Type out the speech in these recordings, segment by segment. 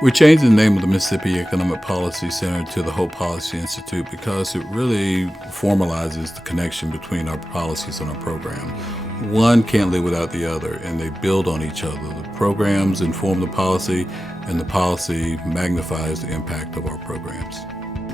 We changed the name of the Mississippi Economic Policy Center to the Hope Policy Institute because it really formalizes the connection between our policies and our program. One can't live without the other, and they build on each other. The programs inform the policy, and the policy magnifies the impact of our programs.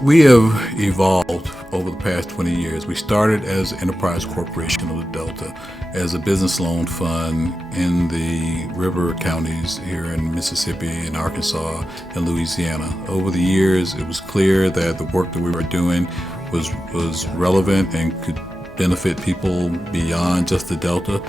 We have evolved over the past 20 years. We started as Enterprise Corporation of the Delta, as a business loan fund in the river counties here in Mississippi and Arkansas and Louisiana. Over the years, it was clear that the work that we were doing was relevant and could benefit people beyond just the Delta.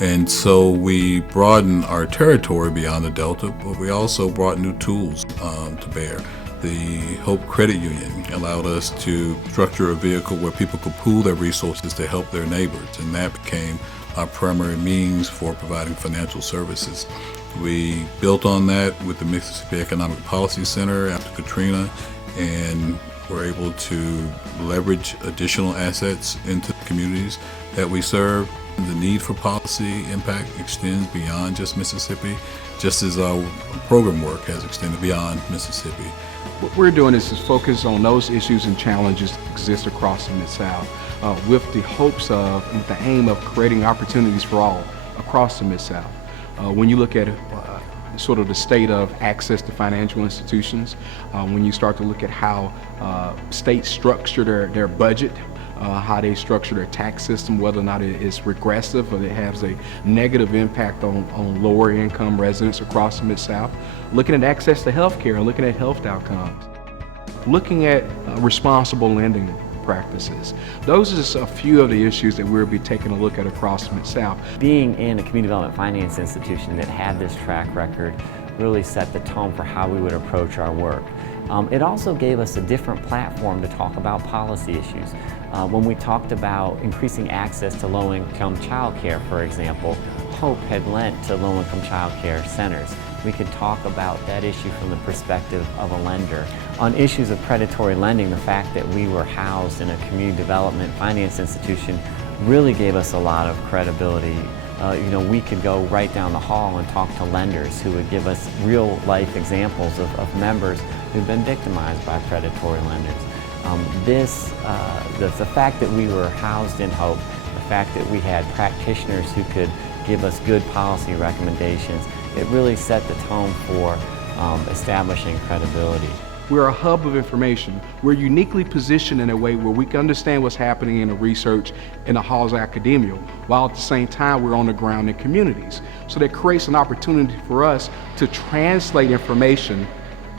And so we broadened our territory beyond the Delta, but we also brought new tools to bear. The Hope Credit Union allowed us to structure a vehicle where people could pool their resources to help their neighbors, and that became our primary means for providing financial services. We built on that with the Mississippi Economic Policy Center after Katrina, and were able to leverage additional assets into the communities that we serve. The need for policy impact extends beyond just Mississippi, just as our program work has extended beyond Mississippi. What we're doing is focus on those issues and challenges that exist across the Mid-South with the hopes of and with the aim of creating opportunities for all across the Mid-South. When you look at sort of the state of access to financial institutions, when you start to look at how states structure their budget, how they structure their tax system, whether or not it is regressive or it has a negative impact on lower income residents across the Mid-South. Looking at access to health care and looking at health outcomes. Looking at responsible lending practices. Those are just a few of the issues that we'll be taking a look at across the Mid-South. Being in a community development finance institution that had this track record really set the tone for how we would approach our work. It also gave us a different platform to talk about policy issues. When we talked about increasing access to low-income child care, for example, Hope had lent to low-income child care centers. We could talk about that issue from the perspective of a lender. On issues of predatory lending, the fact that we were housed in a community development finance institution really gave us a lot of credibility. We could go right down the hall and talk to lenders who would give us real-life examples of members who've been victimized by predatory lenders. The fact that we were housed in Hope, the fact that we had practitioners who could give us good policy recommendations, it really set the tone for establishing credibility. We're a hub of information. We're uniquely positioned in a way where we can understand what's happening in the research in the halls of academia, while at the same time we're on the ground in communities. So that creates an opportunity for us to translate information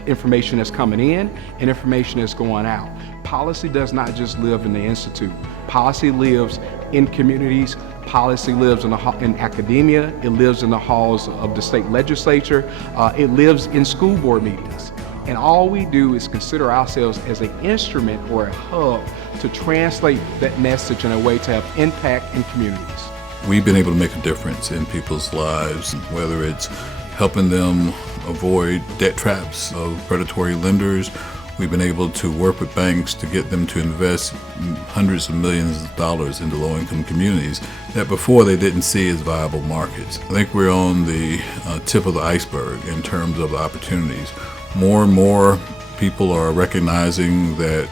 that's coming in and information that's going out. Policy does not just live in the Institute. Policy lives in communities. Policy lives in academia. It lives in the halls of the state legislature. It lives in school board meetings. And all we do is consider ourselves as an instrument or a hub to translate that message in a way to have impact in communities. We've been able to make a difference in people's lives, whether it's helping them avoid debt traps of predatory lenders. We've been able to work with banks to get them to invest hundreds of millions of dollars into low-income communities that before they didn't see as viable markets. I think we're on the tip of the iceberg in terms of the opportunities. More and more people are recognizing that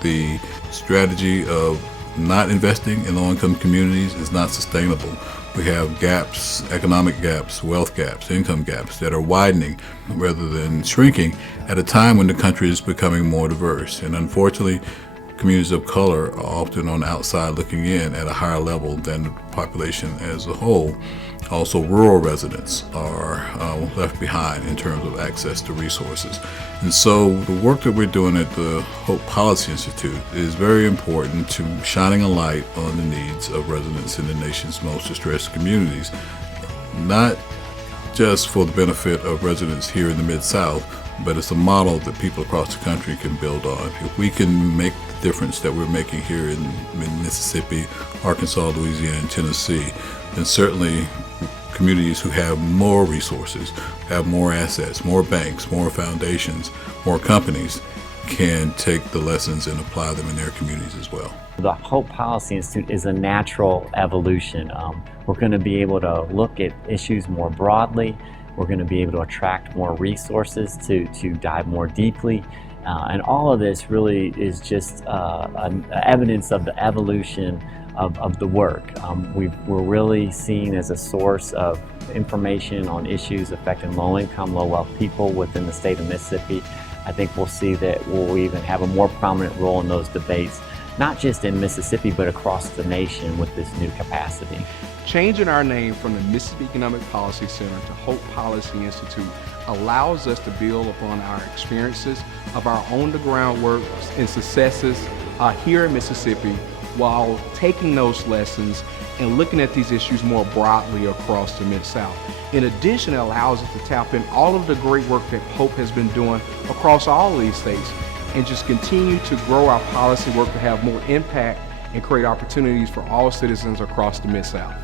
the strategy of not investing in low-income communities is not sustainable. We have gaps, economic gaps, wealth gaps, income gaps that are widening rather than shrinking at a time when the country is becoming more diverse. And unfortunately, communities of color are often on the outside looking in at a higher level than the population as a whole. Also, rural residents are left behind in terms of access to resources. And so the work that we're doing at the Hope Policy Institute is very important to shining a light on the needs of residents in the nation's most distressed communities, not just for the benefit of residents here in the Mid-South, but it's a model that people across the country can build on. If we can make the difference that we're making here in Mississippi, Arkansas, Louisiana, and Tennessee, then certainly communities who have more resources, have more assets, more banks, more foundations, more companies can take the lessons and apply them in their communities as well. The Hope Policy Institute is a natural evolution. We're going to be able to look at issues more broadly We're going to be able to attract more resources to dive more deeply. And all of this really is just an evidence of the evolution of the work. We're really seen as a source of information on issues affecting low-income, low-wealth people within the state of Mississippi. I think we'll see that we'll even have a more prominent role in those debates, not just in Mississippi, but across the nation with this new capacity. Changing our name from the Mississippi Economic Policy Center to Hope Policy Institute allows us to build upon our experiences of our on-the-ground work and successes here in Mississippi, while taking those lessons and looking at these issues more broadly across the Mid-South. In addition, it allows us to tap in all of the great work that Hope has been doing across all of these states and just continue to grow our policy work to have more impact and create opportunities for all citizens across the Mid-South.